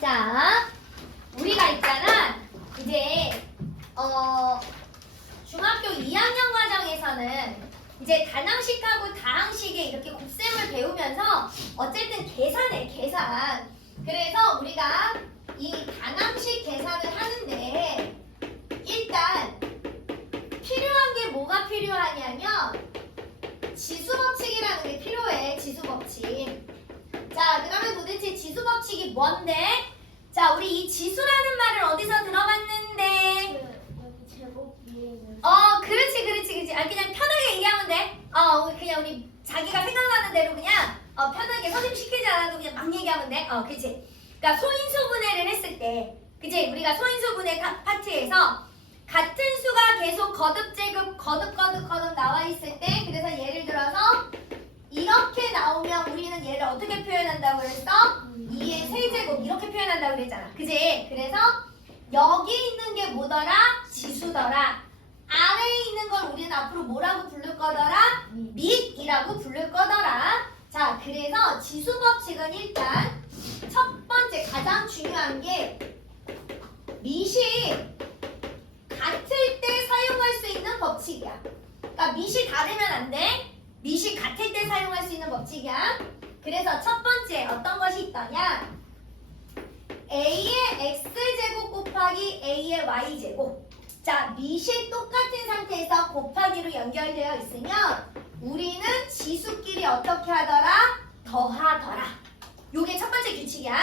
자, 우리가 있잖아. 이제 중학교 2학년 과정에서는 이제 단항식하고 다항식에 이렇게 곱셈을 배우면서 어쨌든 계산해, 계산. 그래서 우리가 이 단항식 계산을 하는데 일단 필요한 게 뭐가 필요하냐면 지수법칙이라는 게 필요해. 지수법칙. 자, 그 다음에 도대체 지수법칙이 뭔데? 자, 우리 이 지수라는 말을 어디서 들어봤는데? 여기 제곱 위에 있는. 그렇지. 아, 그냥 편하게 얘기하면 돼. 그냥 우리 자기가 생각나는 대로 그냥 편하게 선생님 시키지 않아도 그냥 막 얘기하면 돼. 그렇지. 그러니까 소인수분해를 했을 때, 그치? 우리가 소인수분해 파트에서 같은 수가 계속 거듭 나와 있을 때, 그래서 예를 들어서 이렇게 나오면 우리는 얘를 어떻게 표현한다고 그랬어? 2의 세제곱 이렇게 표현한다고 그랬잖아. 그지? 그래서 여기 있는 게 뭐더라? 지수더라. 아래에 있는 걸 우리는 앞으로 뭐라고 부를 거더라? 밑이라고 부를 거더라. 자, 그래서 지수법칙은 일단 첫 번째 가장 중요한 게 밑이 같을 때 사용할 수 있는 법칙이야. 그러니까 밑이 다르면 안 돼. 밑이 같을 때 사용할 수 있는 법칙이야. 그래서 첫 번째 어떤 것이 있더냐? a의 x제곱 곱하기 a의 y제곱. 자, 밑이 똑같은 상태에서 곱하기로 연결되어 있으면 우리는 지수끼리 어떻게 하더라? 더하더라. 요게 첫 번째 규칙이야.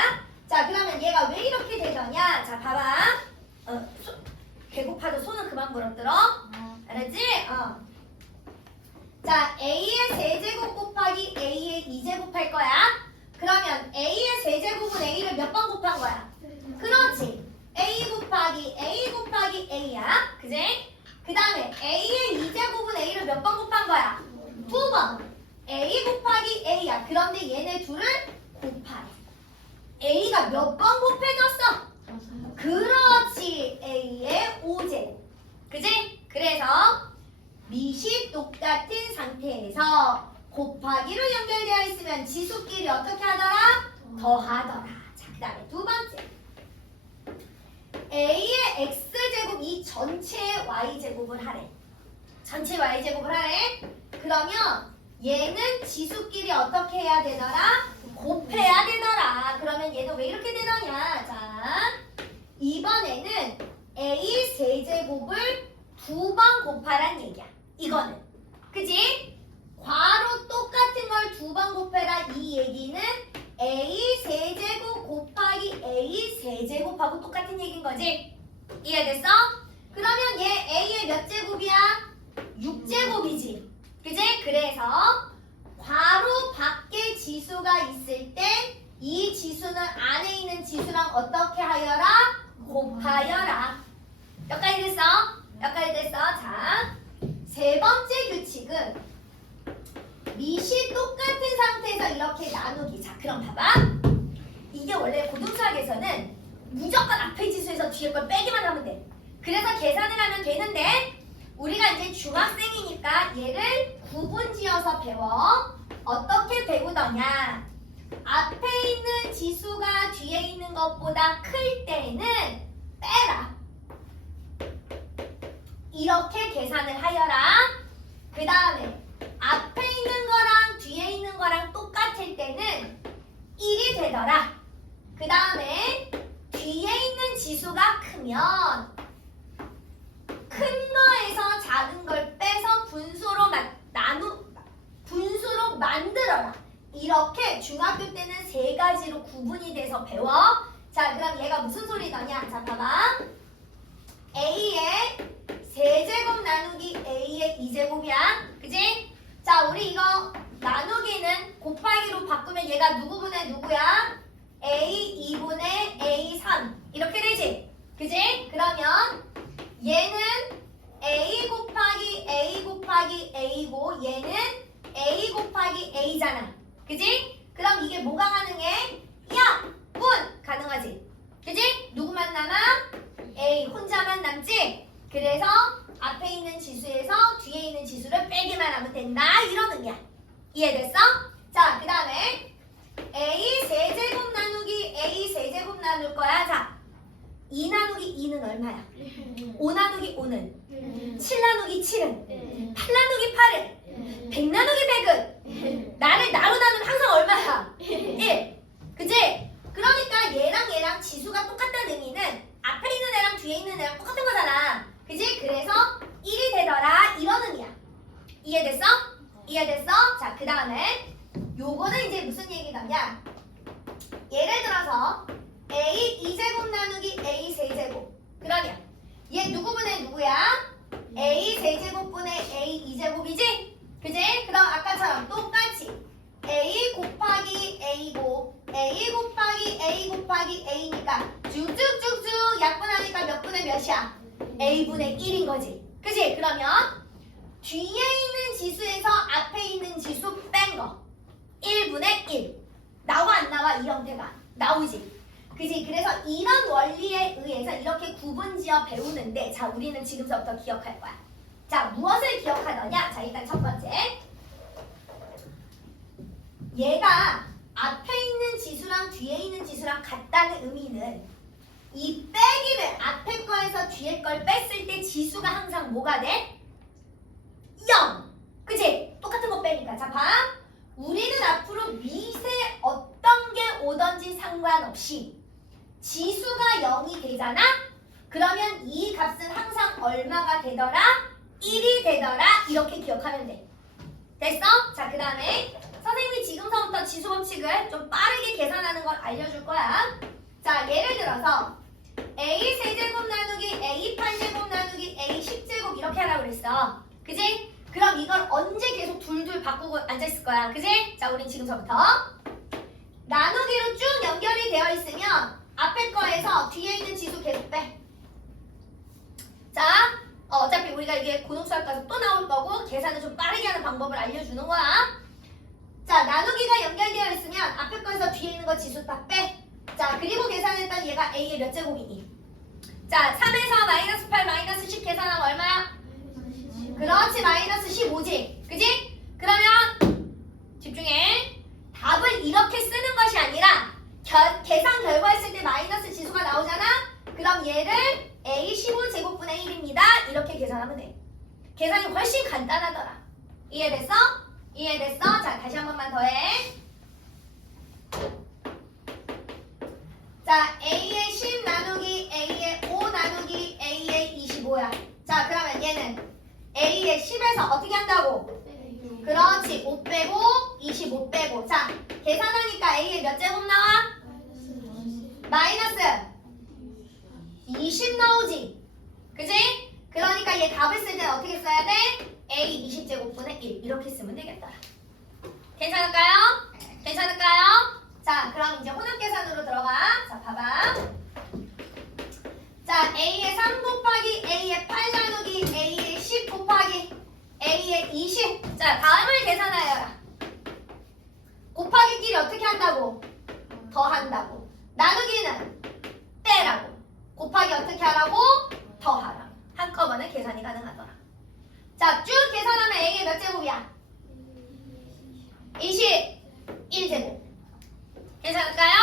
자, 그러면 얘가 왜 이렇게 되더냐? 자, 봐봐. 배고파도 손은 그만 부러뜨려. 알았지? 자, a의 세제곱 곱하기 a의 2제곱 할 거야. 그러면 a의 세제곱은 a를 몇 번 곱한 거야? 그렇지. a 곱하기 a야. 그지? 그 다음에 a의 2제곱은 a를 몇 번 곱한 거야? 2번. a 곱하기 a야. 그런데 얘네 둘을 곱하래. a가 몇 번 곱해졌어? 그렇지. a의 5제곱. 그지? 그래서 밑이 똑같은 상태에서 곱하기로 연결되어 있으면 지수끼리 어떻게 하더라? 더하더라. 자, 그 다음에 두 번째. a의 x제곱 이 전체 y제곱을 하래. 전체 y제곱을 하래. 그러면 얘는 지수끼리 어떻게 해야 되더라? 곱해야 되더라. 그러면 얘는 왜 이렇게 되더냐? 자, 이번에는 a 세제곱을 2번 곱하란 얘기야. 이거는. 그지? 괄호 똑같은 걸 2번 곱해라. 이 얘기는 a 세제곱 곱하기 a 세제곱하고 똑같은 얘기인 거지. 이해됐어? 그러면 얘 a의 몇 제곱이야? 6제곱이지. 그지? 그래서 괄호 밖에 지수가 있을 때 이 지수는 안에 있는 지수랑 어떻게 하여라? 곱하여라. 여기까지 됐어? 여기까지 됐어? 자, 세 번째 규칙은 밑이 똑같은 상태에서 이렇게 나누기. 자, 그럼 봐봐. 이게 원래 고등수학에서는 무조건 앞에 지수에서 뒤에 걸 빼기만 하면 돼. 그래서 계산을 하면 되는데 우리가 이제 중학생이니까 얘를 구분지어서 배워. 어떻게 배우더냐? 앞에 있는 지수가 뒤에 있는 것보다 클 때는 빼라. 이렇게 계산을 하여라. 그 다음에 앞에 있는 거랑 뒤에 있는 거랑 똑같을 때는 1이 되더라. 그 다음에 뒤에 있는 지수가 크면 큰 거에서 작은 걸 빼서 분수로 만들어라. 이렇게 중학교 때는 세 가지로 구분이 돼서 배워. 자, 그럼 얘가 무슨 소리더냐? 자, 봐봐. a의 세제곱 나누기 a의 2제곱이야. 그지? 자, 우리 이거 나누기는 곱하기로 바꾸면 얘가 누구분의 누구야? a 2분의 a 3 이렇게 되지? 그지? 그러면 얘는 a 곱하기 a 곱하기 a고 얘는 a 곱하기 a잖아. 그지? 그럼 이게 뭐가 가능해? 약분 가능하지? 그지? 누구만 남아? a 혼자만 남지? 그래서 앞에 있는 지수에서 뒤에 있는 지수를 빼기만 하면 된다. 이런 의미야. 이해됐어? 자, 그 다음에 a 세제곱 나누기 a 세제곱 나누기 나눌 거야? 자, 2 나누기 2는 얼마야? 5 나누기 5는 7 나누기 7은 8 나누기 8은 100 나누기 100은 나를 나로 나누면 항상 얼마야? 1. 그치? 그러니까 얘랑 지수가 똑같다는 의미는 앞에 있는 애랑 뒤에 있는 애랑 똑같은 거잖아. 그치? 그래서 1이 되더라 이런 의미야. 이해됐어? 이해됐어? 자, 그 다음에 요거는 이제 무슨 얘기가냐? 예를 들어서 A 2제곱 나누기 A 세제곱. 그러면 얘 누구분의 누구야? A 세제곱분의 A 2제곱이지? 그지? 그럼 아까처럼 똑같이 A 곱하기 A고 A 곱하기 A 곱하기 A니까 쭉쭉쭉쭉 약분하니까 몇 분의 몇이야? A분의 1인 거지. 그지? 그러면 뒤에 있는 지수에서 앞에 있는 지수 뺀 거 1분의 1 나와 안 나와? 이 형태가 나오지. 그지? 그래서 이런 원리에 의해서 이렇게 구분지어 배우는데 자, 우리는 지금서부터 기억할 거야. 자, 무엇을 기억하느냐? 자, 일단 첫 번째 얘가 앞에 있는 지수랑 뒤에 있는 지수랑 같다는 의미는 이 빼기를 앞에 거에서 뒤에 걸 뺐을 때 지수가 항상 뭐가 돼? 0! 그치? 똑같은 거 빼니까. 자, 봐. 우리는 앞으로 밑에 어떤 게 오든지 상관없이 지수가 0이 되잖아? 그러면 이 값은 항상 얼마가 되더라? 1이 되더라? 이렇게 기억하면 돼. 됐어? 자, 그 다음에 선생님이 지금서부터 지수 법칙을 좀 빠르게 계산하는 걸 알려줄 거야. 자, 예를 들어서 A 세제곱 나누기 A 8제곱 나누기 A 10제곱 이렇게 하라고 그랬어. 그지? 그럼 이걸 언제 계속 둘둘 바꾸고 앉아있을 거야. 그지? 자, 우린 지금서부터 나누기로 쭉 연결이 되어 있으면 앞에 거에서 뒤에 있는 지수 계속 빼. 자, 어차피 우리가 이게 고등수학 가서 또 나올 거고 계산을 좀 빠르게 하는 방법을 알려주는 거야. 자, 나누기가 연결되어 있으면 앞에 거에서 뒤에 있는 거 지수 다 빼. 자, 그리고 계산했던 얘가 A의 몇 제곱이니? 자, 3에서 마이너스 8 마이너스 10 계산하면 얼마야? 그렇지, 마이너스 15지. 그지? 그러면 집중해. 답을 이렇게 쓰는 것이 아니라 계산 결과 했을 때 마이너스 지수가 나오잖아? 그럼 얘를 A 15제곱분의 1입니다. 이렇게 계산하면 돼. 계산이 훨씬 간단하더라. 이해됐어? 이해됐어? 자, 다시 한 번만 더 해. 자, A의 10 나누기 A의 5 나누기 A의 25야. 자, 그러면 얘는 A의 10에서 어떻게 한다고? 그렇지, 5 빼고 25 빼고. 자, 계산하니까 A의 몇 제곱 나와? 마이너스 20 나오지. 그지? 그러니까 얘 답을 쓸 때는 어떻게 써야 돼? A 20제곱분의 1 이렇게 쓰면 되겠다. 괜찮을까요? 괜찮을까요? 자, 그럼 이제 혼합계산으로 들어가. 자, 봐봐. 자, A의 3 곱하기 A의 8 나누기 A의 10 곱하기 A의 20. 자, 다음을 계산하여라. 곱하기끼리 어떻게 한다고? 더한다고. 나누기는 빼라고. 곱하기 어떻게 하라고? 더하라고. 한꺼번에 계산이 가능하더라. 자, 쭉 계산하면 A의 몇 제곱이야? 21제곱. 괜찮을까요?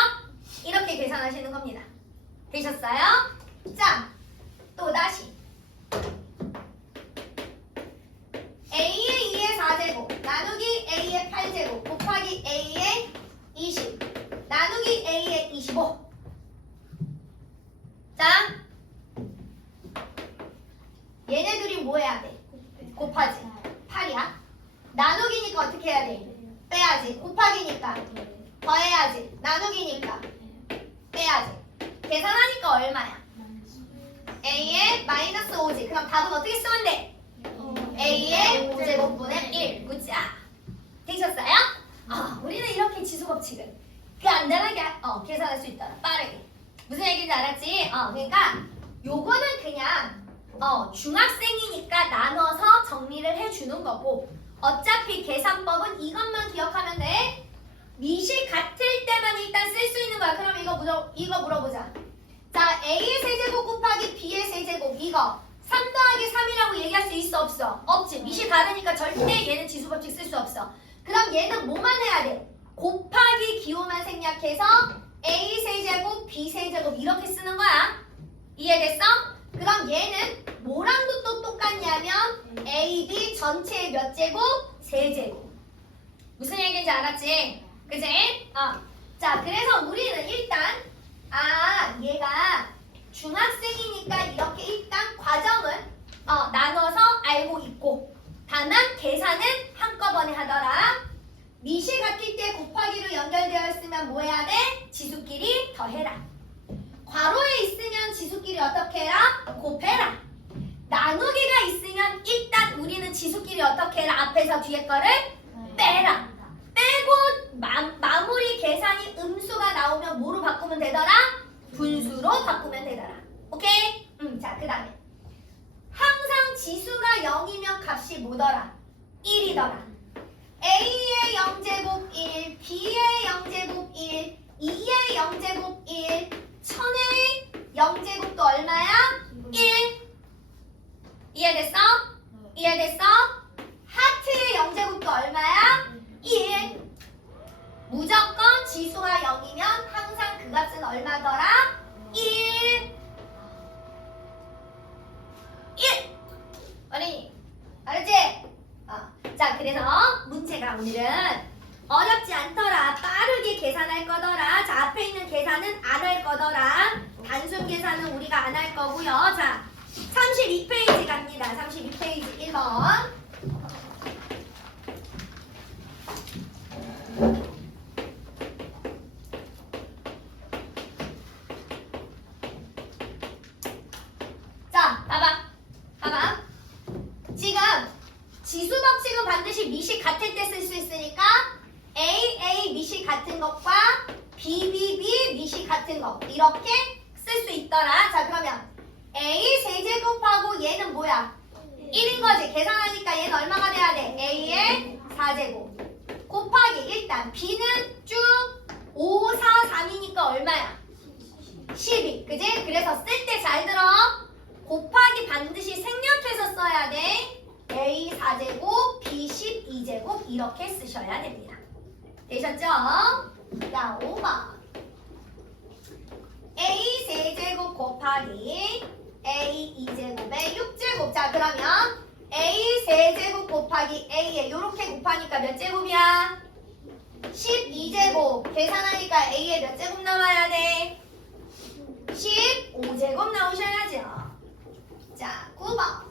이렇게 계산하시는 겁니다. 되셨어요? 자, 또다시 A의 2의 4제곱 나누기 A의 8제곱 곱하기 A의 20 나누기 A의 25. 자, 얘네들이 뭐 해야 돼? 곱하지. 8이야. 나누기니까 어떻게 해야 돼? 빼야지. 곱하기니까 더해야지. 나누기니까 빼야지. 계산하니까 얼마야? A의 마이너스 5지. 그럼 답은 어떻게 쓰면 돼? A의 5제곱분의 1. 굿자. 되셨어요? 우리는 이렇게 지수 법칙을 간단하게 계산할 수 있더라. 빠르게. 무슨 얘기인지 알았지? 그러니까 요거는 그냥 중학생이니까 나눠서 정리를 해주는 거고 어차피 계산법은 이것만 기억하면 돼. 밑이 같을 때만 일단 쓸 수 있는 거야. 그럼 이거 물어보자. 자, A의 세제곱 곱하기 B의 세제곱 이거 3 더하기 3이라고 얘기할 수 있어 없어? 없지. 밑이 다르니까 절대 얘는 지수법칙 쓸 수 없어. 그럼 얘는 뭐만 해야 돼? 곱하기 기호만 생략해서 A 세제곱 B 세제곱 이렇게 쓰는 거야. 이해됐어? 그럼 얘는 뭐랑도 또 똑같냐면 A, B 전체의 몇 제곱? 세제곱. 무슨 얘기인지 알았지? 그지? 자, 그래서 우리는 일단 얘가 중학생이니까 이렇게 일단 과정은 나눠서 알고 있고 다만 계산은 한꺼번에 하더라. 미시 같을 때 곱하기로 연결되어 있으면 뭐 해야 돼? 지수끼리 더해라. 괄호에 있으면 지수끼리 어떻게 해라? 곱해라. 나누기가 있으면 일단 우리는 지수끼리 어떻게 해라? 앞에서 뒤에 거를 빼라. 빼고 마무리 계산이 음수가 나오면 뭐로 바꾸면 되더라? 분수로 바꾸면 되더라. 오케이? 자, 그 다음에 항상 지수가 0이면 값이 뭐더라? 1이더라. A의 0제곱 1, B의 0제곱 1, 2의 0제곱 1, 1000의 0제곱도 얼마야? 1. 이해됐어? 이해됐어? 하트의 0제곱도 얼마야? 1. 무조건 지수가 0이면 항상 그 값은 얼마더라? 1. 1. 어린이 알았지? 자, 그래서 문제가 오늘은 어렵지 않더라. 빠르게 계산할 거더라. 자, 앞에 있는 계산은 안 할 거더라. 단순 계산은 우리가 안 할 거고요. 자, 32페이지 갑니다. 32페이지 1번. 자, 봐봐. 지금 지수 법칙은 반드시 미식 같을 때 쓸 수 있으니까 A 미식 같은 것과 B 미식 같은 것 이렇게 쓸 수 있더라. 자, 그러면 A 세제곱하고 얘는 뭐야? 1인 거지. 계산하니까 얘는 얼마가 돼야 돼? A의 4제곱 곱하기 일단 B는 쭉 5, 4, 3이니까 얼마야? 12. 그지? 그래서 쓸 때 잘 들어. 곱하기 반드시 생략해서 써야 돼. A 4제곱, B 12제곱 이렇게 쓰셔야 됩니다. 되셨죠? 자, 5번. A 세제곱 곱하기 A 2제곱에 6제곱. 자, 그러면 A 세제곱 곱하기 A에 이렇게 곱하니까 몇 제곱이야? 12제곱. 계산하니까 A에 몇 제곱 나와야 돼? 15제곱 나오셔야죠. 자, 9번.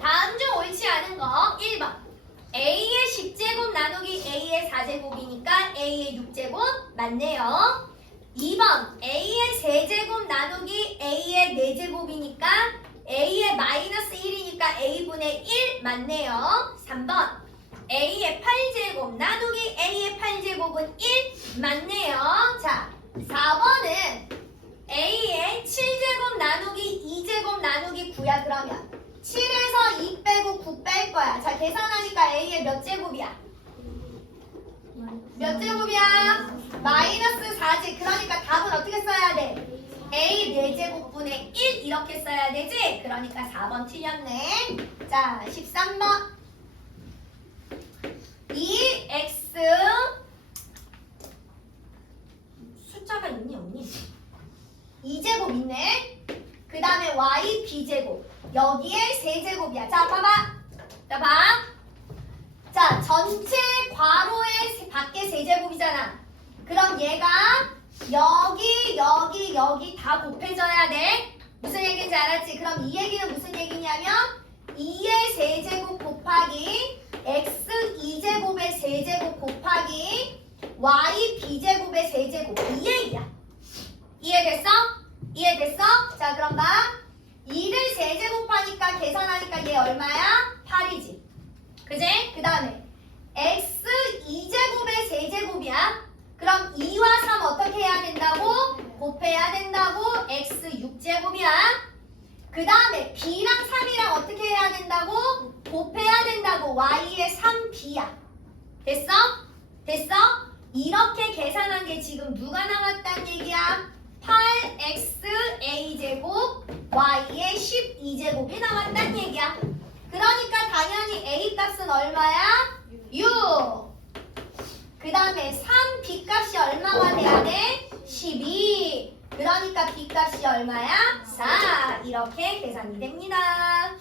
다음 중 옳지 않은 거 1번. A의 10제곱 나누기 A의 4제곱이니까 A의 6제곱 맞네요. 2번. A의 3제곱 나누기 A의 4제곱이니까 A의 마이너스 1이니까 A분의 1 맞네요. 3번. A의 8제곱 나누기 A의 8제곱은 1 맞네요. 자, 4번은 A의 7제곱 나누기 2제곱 나누기 9야. 그러면 7에서 2 빼고 9 뺄 거야. 자, 계산하니까 A의 몇 제곱이야? 몇 제곱이야? 마이너스 4지. 그러니까 답은 어떻게 써야 돼? A 4제곱분의 1 이렇게 써야 되지? 그러니까 4번 틀렸네. 자, 13번. 2x 숫자가 있니 없니? 2제곱 있네. 그 다음에 y b제곱. 여기에 세제곱이야. 자, 봐봐. 자, 봐. 자, 전체 괄호의 밖에 세제곱이잖아. 그럼 얘가 여기 다 곱해져야 돼. 무슨 얘기인지 알았지? 그럼 이 얘기는 무슨 얘기냐면 2의 세제곱 곱하기 x 2제곱의 세제곱 곱하기 y b제곱의 세제곱 이 얘기야. 이해됐어? 이해됐어? 자, 그럼 봐. 2를 세제곱하니까 계산하니까 얘 얼마야? 8이지. 그지? 그 다음에 x 2제곱의 세제곱이야. 그럼 2와 3 어떻게 해야 된다고? 곱해야 된다고. x 6제곱이야. 그 다음에 b랑 3이랑 어떻게 해야 된다고? 곱해야 된다고. y의 3b야. 됐어? 됐어? 이렇게 계산한 게 지금 누가 나왔단 얘기야? 8xa제곱 y의 12제곱이 나왔단 얘기야. 그러니까 당연히 a 값은 얼마야? 6. 그 그 다음에 3 B값이 얼마가 돼야 돼? 12. 그러니까 B값이 얼마야? 4. 이렇게 계산이 됩니다.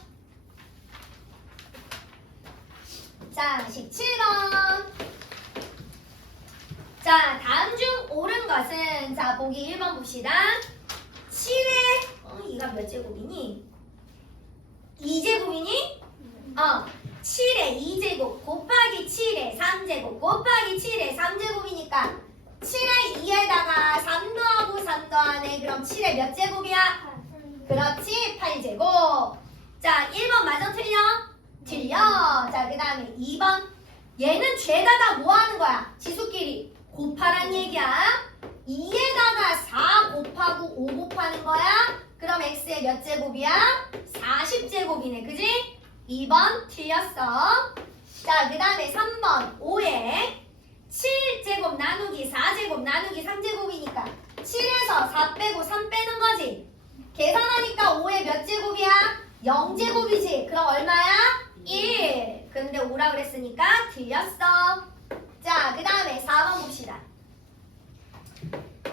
자, 17번. 자, 다음 중 옳은 것은, 자, 보기 1번 봅시다. 7의, 이가 몇 제곱이니? 2제곱이니? 7의 2제곱 곱하기 7의 3제곱 곱하기 7의 3제곱이니까 7의 2에다가 3 더하고 3 더하네. 그럼 7의 몇 제곱이야? 그렇지, 8제곱. 자, 1번 맞아 틀려? 틀려. 자, 그 다음에 2번. 얘는 죄다 다 뭐 하는 거야? 지수끼리 곱하란 얘기야. 2에다가 4 곱하고 5 곱하는 거야. 그럼 x의 몇 제곱이야? 40제곱이네. 그지? 2번 틀렸어. 자, 그 다음에 3번 5에 7제곱 나누기 4제곱 나누기 3제곱이니까 7에서 4 빼고 3 빼는 거지. 계산하니까 5의 몇 제곱이야? 0제곱이지. 그럼 얼마야? 1. 근데 5라 그랬으니까 틀렸어. 자, 그 다음에 4번 봅시다.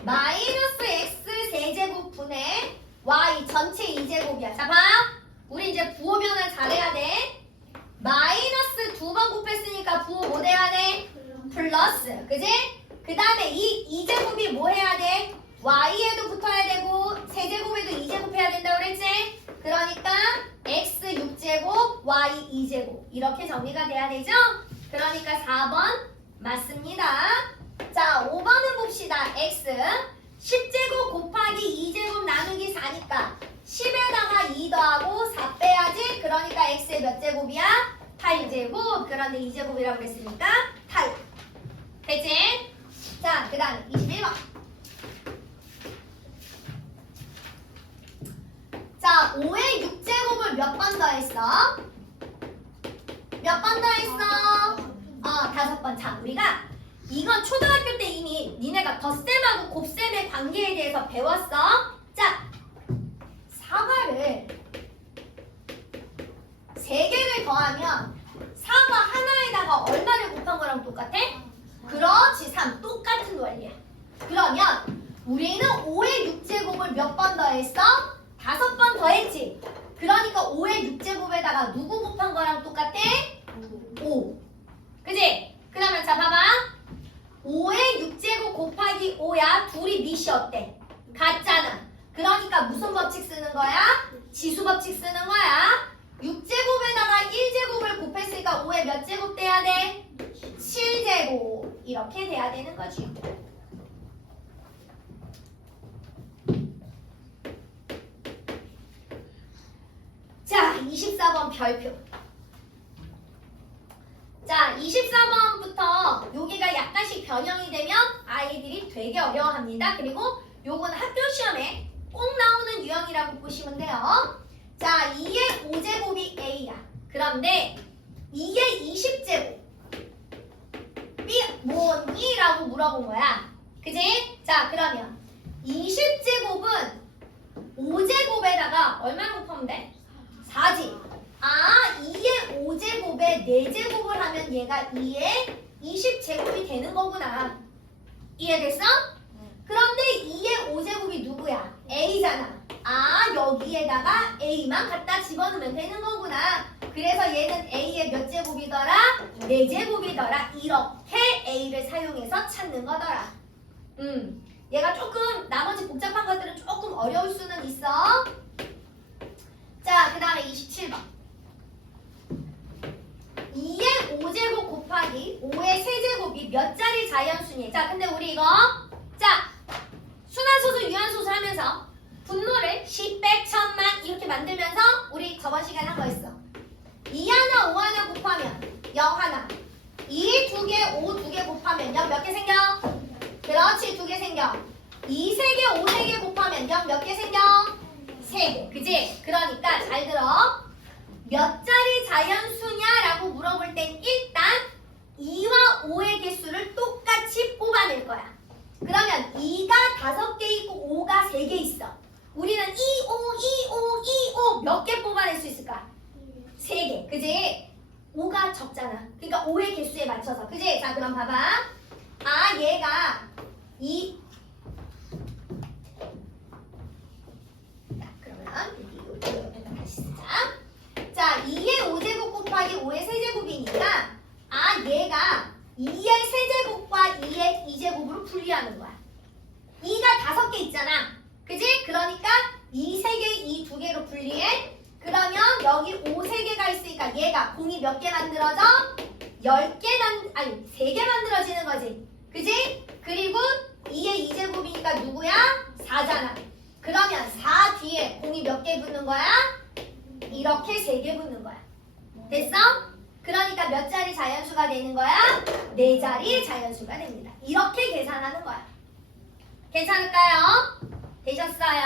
마이너스 x 세제곱 분의 y 전체 2제곱이야. 자, 봐. 우리 이제 부호 변화 잘해야 돼. 마이너스 2번 곱했으니까 부호 뭐 돼야 돼? 플러스. 그지? 그 다음에 이 2제곱이 뭐 해야 돼? y에도 붙어야 되고 세제곱에도 2제곱 해야 된다고 그랬지? 그러니까 x 6제곱, y 2제곱 이렇게 정리가 돼야 되죠? 그러니까 4번 맞습니다. 자, 5번은 봅시다. x 10제곱 곱하기 2제곱 나누기 4니까 10에다가 2 더하고 4 빼야지. 그러니까 x의 몇 제곱이야? 8제곱. 그런데 2제곱이라고 그랬으니까 8. 됐지? 자, 그 다음에 21번. 자, 5의 6제곱을 몇 번 더했어? 몇 번 더했어? 5번. 자, 우리가 이건 초등학교 때 이미 니네가 덧셈하고 곱셈의 관계에 대해서 배웠어. 자, 사과를 3개를 더하면 사과 하나에다가 얼마를 곱한 거랑 똑같아? 그렇지, 3. 똑같은 원리야. 그러면 우리는 5의 6제곱을 몇 번 더했어? 5번 더했지. 그러니까 5의 6제곱에다가 누구 곱한 거랑 똑같아? 5. 그지? 그러면 자, 봐봐. 5의 6제곱 곱하기 5야. 둘이 밑이 어때? 같잖아. 그러니까 무슨 법칙 쓰는 거야? 지수 법칙 쓰는 거야. 6제곱에다가 1제곱을 곱했으니까 5의 몇 제곱 돼야 돼? 7제곱. 이렇게 돼야 되는 거지. 자, 24번 별표. 자, 24번부터 여기가 약간씩 변형이 되면 아이들이 되게 어려워합니다. 그리고 요건 학교 시험에 꼭 나오는 유형이라고 보시면 돼요. 자, 2의 5제곱이 A야. 그런데 2의 20제곱이 뭐니? 라고 물어본 거야. 그지? 자, 그러면 20제곱은 5제곱에다가 얼마나 곱하면 돼? 4지. 2의 5제곱에 4제곱을 하면 얘가 2의 20제곱이 되는 거구나. 이해됐어? 그런데 2의 5제곱이 누구야? A잖아. 여기에다가 A만 갖다 집어넣으면 되는 거구나. 그래서 얘는 A의 몇 제곱이더라? 4제곱이더라. 이렇게 A를 사용해서 찾는 거더라. 얘가 조금 나머지 복잡한 것들은 조금 어려울 수는 있어. 자, 그 다음에 27번. 2의 5제곱 곱하기 5의 세제곱이 몇 자리 자연수니? 자, 근데 우리 이거 자, 순환소수 유한소수 하면서 분모를 10, 100, 1000만 이렇게 만들면서 우리 저번 시간에 한 거 있어. 2 하나 5 하나 곱하면 0 하나, 2 2개 5 2개 곱하면 0 몇 개 생겨? 그렇지, 2개 생겨. 2 3개 5 3개 곱하면 0 몇 개 생겨? 3개. 그지? 그러니까 잘 들어. 몇 자리 자연수냐라고 물어볼 땐 일단 2와 5의 개수를 똑같이 뽑아낼 거야. 그러면 2가 5개 있고 5가 3개 있어. 우리는 2, 5, 2, 5, 2, 5 몇 개 뽑아낼 수 있을까? 3개. 그지? 5가 적잖아. 그러니까 5의 개수에 맞춰서. 그지? 자, 그럼 봐봐. 아 얘가 2 자, 그러면 여기 다시 쓰자. 자, 2의 5제곱 곱하기 5의 세제곱이니까 아 얘가 2의 세제곱과 2의 2제곱으로 분리하는 거야. 2가 5개 있잖아. 그지? 그러니까 2 3개, 2 2개로 분리해. 그러면 여기 5 3개가 있으니까 얘가 공이 몇 개 만들어져? 3개 만들어지는 거지. 그지? 그리고 2의 2제곱이니까 누구야? 4잖아. 그러면 4 뒤에 공이 몇 개 붙는 거야? 이렇게 3개 붙는 거야. 됐어? 그러니까 몇 자리 자연수가 되는 거야? 4자리 자연수가 됩니다. 이렇게 계산하는 거야. 괜찮을까요? 되셨어요?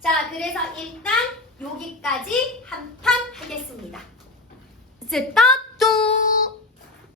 자, 그래서 일단 여기까지 한 판 하겠습니다. 이제 따뚜